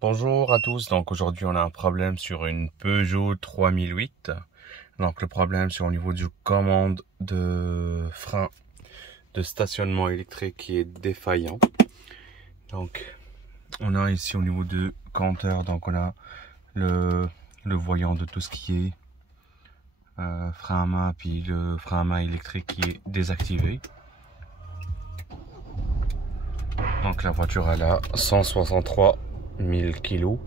Bonjour à tous, donc aujourd'hui on a un problème sur une Peugeot 3008. Donc le problème c'est au niveau du commande de frein de stationnement électrique qui est défaillant. Donc on a ici au niveau du compteur, donc on a le voyant de tout ce qui est frein à main, puis le frein à main électrique qui est désactivé. Donc la voiture elle a 163 000 kg.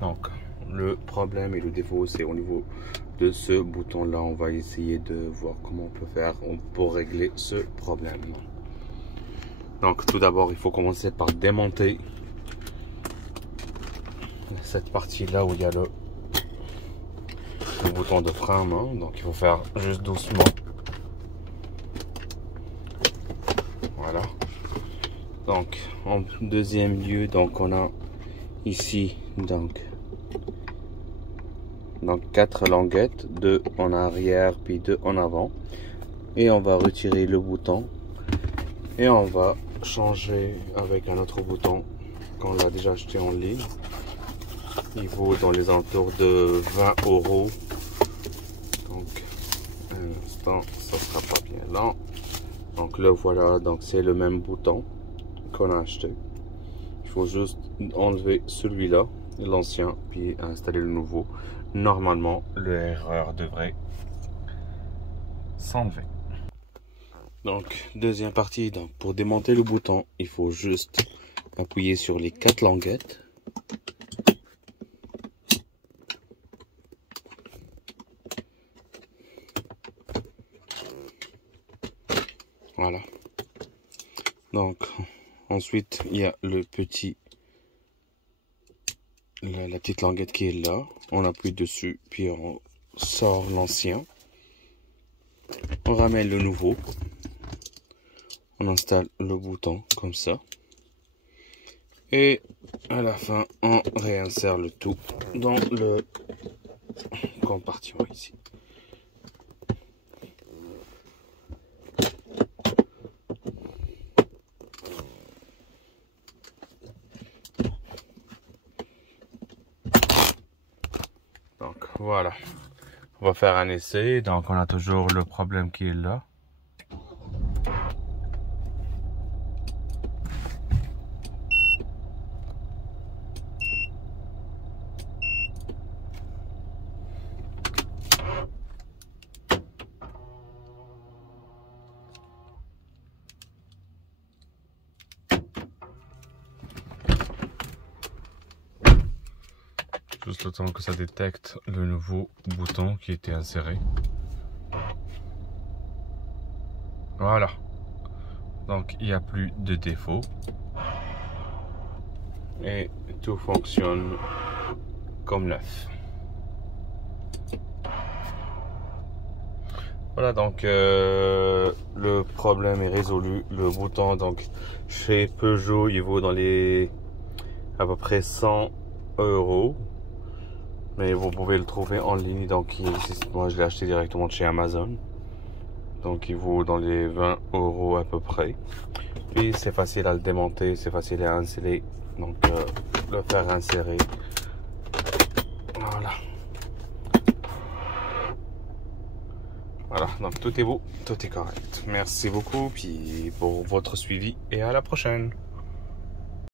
Donc le problème et le défaut c'est au niveau de ce bouton là. On va essayer de voir comment on peut faire pour régler ce problème. Donc tout d'abord il faut commencer par démonter cette partie là où il y a le bouton de frein à main. Donc il faut faire juste doucement. Voilà. Donc en deuxième lieu, donc on a ici donc 4 languettes, 2 en arrière puis 2 en avant, et on va retirer le bouton et on va changer avec un autre bouton qu'on l'a déjà acheté en ligne. Il vaut dans les alentours de 20 €. Donc un instant, ça sera pas bien lent. Donc le voilà, donc c'est le même bouton qu'on a acheté. Il faut juste enlever celui-là, l'ancien, puis installer le nouveau. Normalement, l'erreur devrait s'enlever. Donc, deuxième partie, donc pour démonter le bouton, il faut juste appuyer sur les 4 languettes. Voilà. Donc, ensuite, il y a le petit, la petite languette qui est là. On appuie dessus, puis on sort l'ancien. On ramène le nouveau. On installe le bouton comme ça. Et à la fin, on réinsère le tout dans le compartiment ici. Donc voilà, on va faire un essai. Donc on a toujours le problème qui est là. Juste le temps que ça détecte le nouveau bouton qui était inséré. Voilà. Donc il n'y a plus de défaut. Et tout fonctionne comme neuf. Voilà, donc le problème est résolu. Le bouton donc chez Peugeot il vaut dans les à peu près 100 €. Mais vous pouvez le trouver en ligne, donc moi je l'ai acheté directement de chez Amazon. Donc il vaut dans les 20 € à peu près. Puis c'est facile à le démonter, c'est facile à insérer. Donc le faire insérer. Voilà. Voilà, donc tout est beau, tout est correct. Merci beaucoup puis pour votre suivi et à la prochaine.